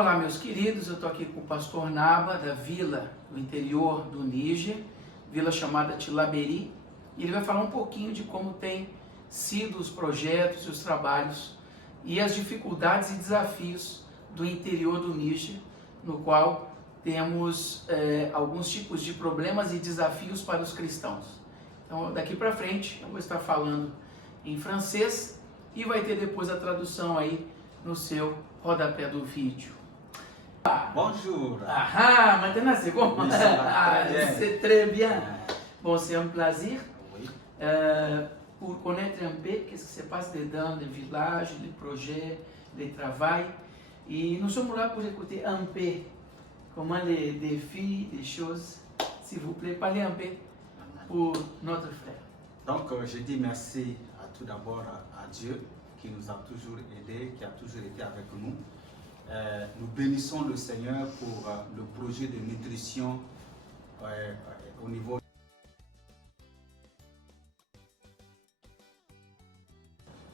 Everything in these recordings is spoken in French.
Olá, meus queridos, eu estou aqui com o pastor Naba, da vila do interior do Níger, vila chamada Tilaberi, e ele vai falar um pouquinho de como tem sido os projetos e os trabalhos e as dificuldades e desafios do interior do Níger, no qual temos alguns tipos de problemas e desafios para os cristãos. Então, daqui para frente, eu vou estar falando em francês e vai ter depois a tradução aí no seu rodapé do vídeo. Bonjour. Ah, maintenant c'est bon. Oui, ça va très bien. C'est très bien. Bon, c'est un plaisir Oui. pour connaître un peu qu'est-ce qui se passe dedans le village, les projets, les travail. Et nous sommes là pour écouter un peu comment les défis, les choses. S'il vous plaît, parlez un peu pour notre frère. Donc, je dis merci tout d'abord à Dieu qui nous a toujours aidés, qui a toujours été avec nous. Nous bénissons le Seigneur pour le projet de nutrition au niveau.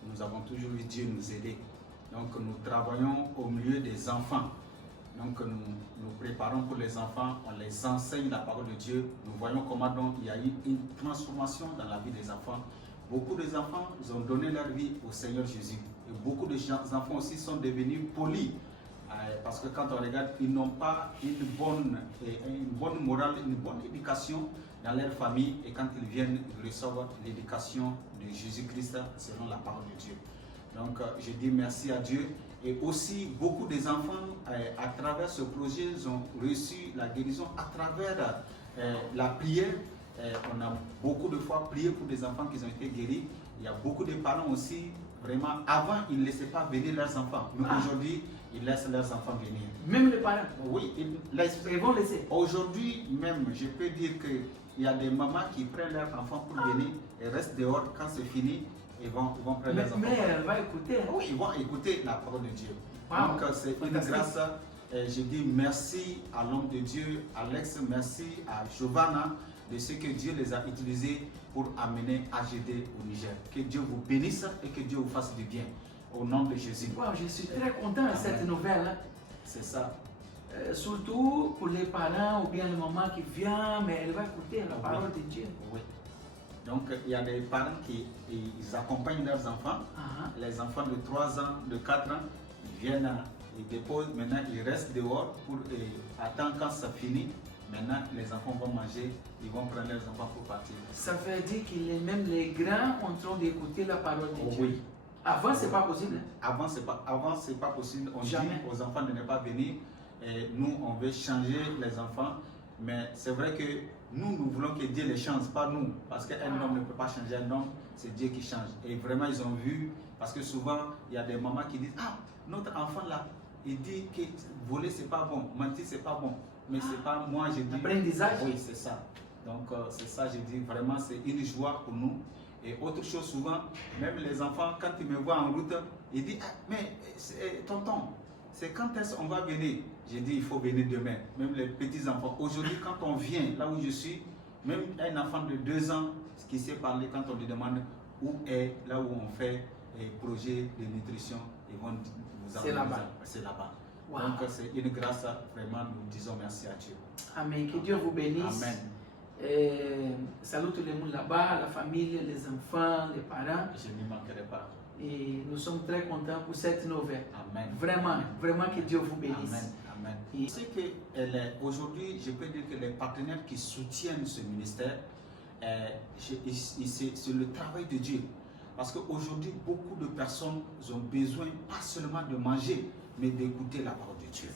Nous avons toujours vu Dieu nous aider. Donc nous travaillons au milieu des enfants. Donc nous préparons pour les enfants, on les enseigne la parole de Dieu. Nous voyons comment donc il y a eu une transformation dans la vie des enfants. Beaucoup d'enfants ont donné leur vie au Seigneur Jésus. Et beaucoup d'enfants aussi sont devenus polis. Parce que quand on regarde, ils n'ont pas une bonne morale, une bonne éducation dans leur famille. Et quand ils viennent, ils reçoivent l'éducation de Jésus-Christ selon la parole de Dieu. Donc je dis merci à Dieu. Et aussi beaucoup des enfants à travers ce projet ont reçu la guérison à travers la prière. On a beaucoup de fois prié pour des enfants qui ont été guéris. Il y a beaucoup de parents aussi, vraiment, avant ils ne laissaient pas venir leurs enfants. Mais aujourd'hui, ils laissent leurs enfants venir. Même les parents? Oui, ils vont laisser. Aujourd'hui même, je peux dire qu'il y a des mamans qui prennent leurs enfants pour venir et restent dehors. Quand c'est fini, ils vont prendre leurs enfants. Mais elle va écouter. Hein? Oui, ils vont écouter la parole de Dieu. Wow. Donc c'est une grâce. Je dis merci à l'homme de Dieu, Alex, merci à Giovanna de ce que Dieu les a utilisés pour amener AGD au Niger. Que Dieu vous bénisse et que Dieu vous fasse du bien. Au nom de Jésus. Wow, je suis très content de cette nouvelle. Hein? C'est ça. Surtout pour les parents ou bien les mamans qui viennent, mais elle va écouter la parole de Dieu. Oui. Donc il y a des parents qui ils accompagnent leurs enfants. Les enfants de 3 ans, de 4 ans, ils viennent, ils déposent, maintenant ils restent dehors pour attendre quand ça finit. Maintenant, les enfants vont manger, ils vont prendre leurs enfants pour partir. Ça veut dire que même les grands ont en train d'écouter la parole de Dieu. Oui. Avant, c'est pas possible. Avant, c'est pas possible. On dit aux enfants de ne pas venir. Et nous, on veut changer les enfants. Mais c'est vrai que nous voulons que Dieu les change, pas nous. Parce qu'un homme ne peut pas changer un homme, c'est Dieu qui change. Et vraiment, ils ont vu, parce que souvent, il y a des mamans qui disent, ah, notre enfant là, il dit que voler, c'est pas bon, mentir, c'est pas bon. Mais c'est pas moi, je dis. Apprentissage. Oui, c'est ça. Donc, c'est ça, je dis vraiment, c'est une joie pour nous. Et autre chose, souvent, même les enfants, quand ils me voient en route, ils disent, ah, mais tonton, c'est quand est-ce qu'on va venir? J'ai dit, il faut venir demain. Même les petits enfants. Aujourd'hui, quand on vient là où je suis, même un enfant de 2 ans qui sait parler, quand on lui demande où est là où on fait les projets de nutrition, ils vont nous amener. C'est là-bas. Wow. Donc c'est une grâce, vraiment, nous disons merci à Dieu. Amen. Que Dieu vous bénisse. Amen. Salut tout le monde là-bas, la famille, les enfants, les parents. Je n'y manquerai pas. Et nous sommes très contents pour cette nouvelle. Amen. Vraiment, Amen. Vraiment que Dieu vous bénisse. Amen. Amen. Et c'est que aujourd'hui, je peux dire que les partenaires qui soutiennent ce ministère, c'est le travail de Dieu. Parce qu'aujourd'hui, beaucoup de personnes ont besoin pas seulement de manger, mais d'écouter la parole de Dieu.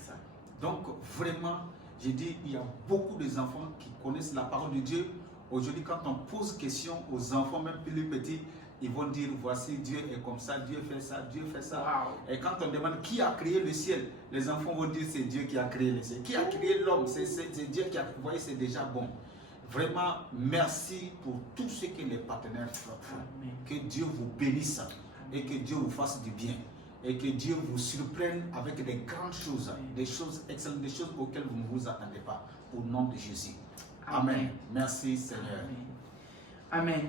Donc vraiment, je dis, il y a beaucoup d'enfants qui connaissent la parole de Dieu. Aujourd'hui, quand on pose question aux enfants, même plus petits, ils vont dire, voici Dieu est comme ça, Dieu fait ça, Dieu fait ça. Wow. Et quand on demande qui a créé le ciel, les enfants vont dire, c'est Dieu qui a créé le ciel. Qui a créé l'homme, c'est Dieu qui a créé. Vous voyez, c'est déjà bon. Vraiment, merci pour tout ce que les partenaires font. Que Dieu vous bénisse et que Dieu vous fasse du bien. Et que Dieu vous surprenne avec des grandes choses, des choses excellentes, des choses auxquelles vous ne vous attendez pas. Au nom de Jésus. Amen. Amen. Merci Seigneur. Amen. Amen.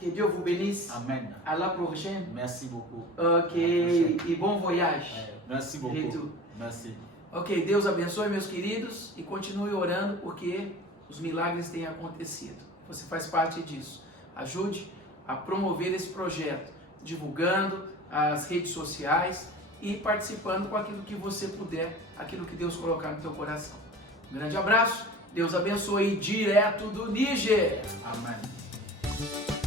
Que Dieu vous bénisse. Amen. À la prochaine. Merci beaucoup. Ok. Et bon voyage. Merci beaucoup. Merci. Ok, Deus abençoe, meus queridos, e continue orando porque os milagres têm acontecido. Você faz parte disso. Ajude a promover esse projeto, divulgando as redes sociais e participando com aquilo que você puder, aquilo que Deus colocar no teu coração. Um grande abraço, Deus abençoe direto do Níger. Amen.